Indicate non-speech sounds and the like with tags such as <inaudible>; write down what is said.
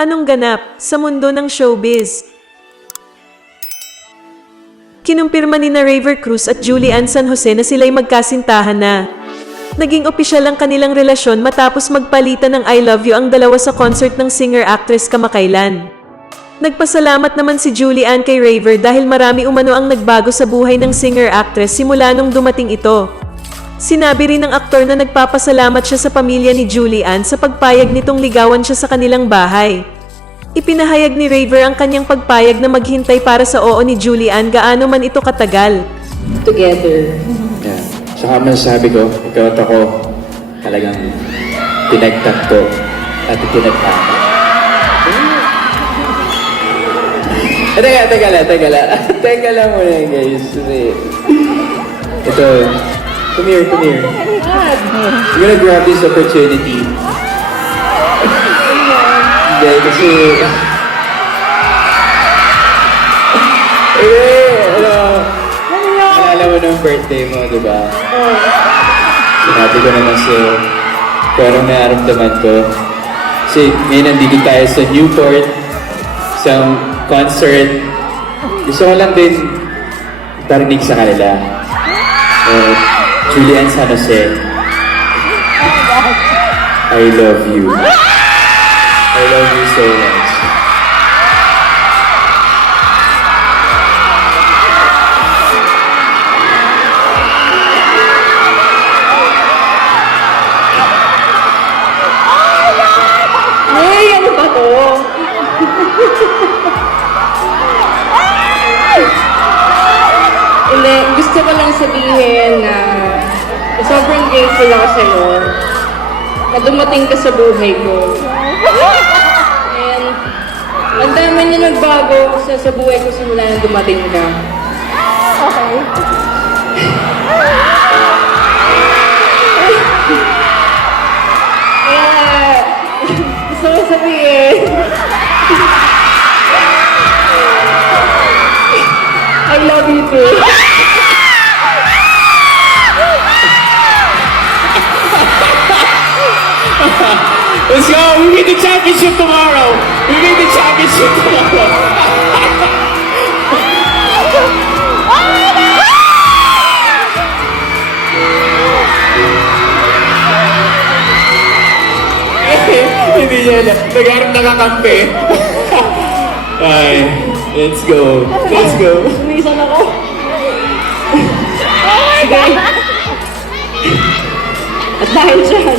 Anong ganap sa mundo ng showbiz? Kinumpirma ni na Raver Cruz at Julian San Jose na sila'y magkasintahan na. Naging opisyal ang kanilang relasyon matapos magpalitan ng I love you ang dalawa sa concert ng singer-actress kamakailan. Nagpasalamat naman si Julian kay Raver dahil marami umano ang nagbago sa buhay ng singer-actress simula nung dumating ito. Sinabi rin ng aktor na nagpapasalamat siya sa pamilya ni Julian sa pagpayag nitong ligawan siya sa kanilang bahay. Ipinahayag ni Raver ang kanyang pagpayag na maghintay para sa oo ni Julian gaano man ito katagal. together. Yeah. Saka masasabi ko, ikaw at ako talagang pinagtakto at pinagtama. Eh, teka, teka lang, teka lang. <laughs> teka lang muna guys. Ito, come here, come here. I'm gonna grab this opportunity. Hindi, kasi... Eh, ano, Alala mo birthday mo, di ba? Sinabi ko naman sa'yo, parang nararamdaman ko. Kasi ngayon nandito tayo sa Newport, sa concert. Gusto ko lang din parinig sa kanila. Uh, Julian San Jose, I love you. I love you so much. Ay, ano ba to? Hindi, gusto ko lang sabihin na sobrang grateful ako sa'yo na dumating ka sa buhay ko. And ang dami na nagbago sa, sa buhay ko simula nang dumating ka. <laughs> Kaya, gusto ko sabihin, <laughs> I love you too. <laughs> Let's go! We win the championship tomorrow! We win the championship tomorrow! <laughs> Hindi niya na. Nagharap nakakampi. <laughs> Ay, let's go. Let's go. Sumisan ako. <laughs> Oh my God! At dahil dyan,